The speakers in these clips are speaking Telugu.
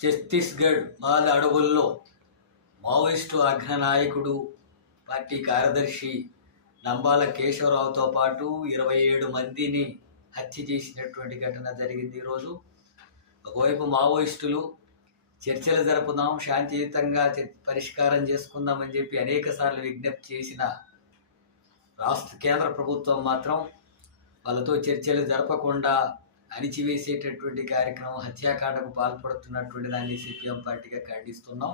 ఛత్తీస్గఢ్ మాల అడవుల్లో మావోయిస్టు అగ్రనాయకుడు, పార్టీ కార్యదర్శి నంబాల కేశవరావుతో పాటు 27 మందిని హత్య చేసినటువంటి ఘటన జరిగింది. ఈరోజు ఒకవైపు మావోయిస్టులు చర్చలు జరుపుదాం, శాంతియుతంగా పరిష్కారం చేసుకుందామని చెప్పి అనేక సార్లు విజ్ఞప్తి చేసిన కేంద్ర ప్రభుత్వం మాత్రం వాళ్ళతో చర్చలు జరపకుండా అణిచివేసేటటువంటి కార్యక్రమం, హత్యాకాండకు పాల్పడుతున్నటువంటి దాన్ని సిపిఎం పార్టీగా ఖండిస్తున్నాం.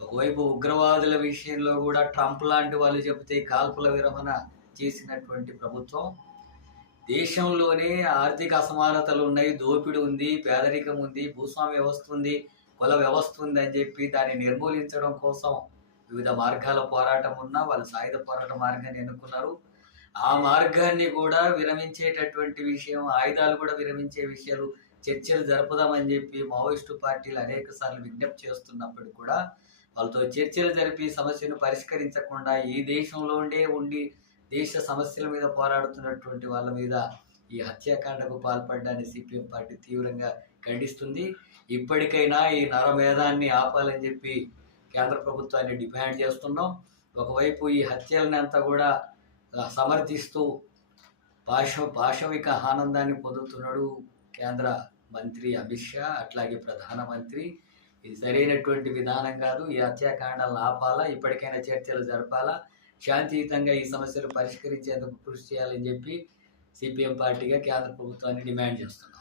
ఒకవైపు ఉగ్రవాదుల విషయంలో కూడా ట్రంప్ లాంటి వాళ్ళు చెబితే కాల్పుల విరమణ చేసినటువంటి ప్రభుత్వం, దేశంలోనే ఆర్థిక అసమానతలు ఉన్నాయి, దోపిడీ ఉంది, పేదరికం ఉంది, భూస్వామ్య వ్యవస్థ ఉంది, కుల వ్యవస్థ ఉంది అని చెప్పి దాన్ని నిర్మూలించడం కోసం వివిధ మార్గాల పోరాటం ఉన్నా వాళ్ళు సాయుధ పోరాట మార్గాన్ని ఎన్నుకున్నారు. ఆ మార్గాన్ని కూడా విరమించేటటువంటి విషయం, ఆయుధాలు కూడా విరమించే విషయాలు చర్చలు జరుపుదామని చెప్పి మావోయిస్టు పార్టీలు అనేక సార్లు విజ్ఞప్తి చేస్తున్నప్పుడు కూడా వాళ్ళతో చర్చలు జరిపి సమస్యను పరిష్కరించకుండా ఈ దేశంలో ఉండి దేశ సమస్యల మీద పోరాడుతున్నటువంటి వాళ్ళ మీద ఈ హత్యాకాండకు పాల్పడడాన్ని సిపిఎం పార్టీ తీవ్రంగా ఖండిస్తుంది. ఇప్పటికైనా ఈ నరమేధాన్ని ఆపాలని చెప్పి కేంద్ర ప్రభుత్వాన్ని డిమాండ్ చేస్తున్నాం. ఒకవైపు ఈ హత్యలని అంతా కూడా సమర్థిస్తూ పాశవిక ఆనందాన్ని పొందుతున్నాడు కేంద్ర మంత్రి అమిత్ షా, అట్లాగే ప్రధానమంత్రి. ఇది సరైనటువంటి విధానం కాదు. ఈ హత్యాకాండాలను ఆపాలా, ఇప్పటికైనా చర్చలు జరపాలా, శాంతియుతంగా ఈ సమస్యలు పరిష్కరించేందుకు కృషి చేయాలని చెప్పి సిపిఎం పార్టీగా కేంద్ర ప్రభుత్వాన్ని డిమాండ్ చేస్తున్నాం.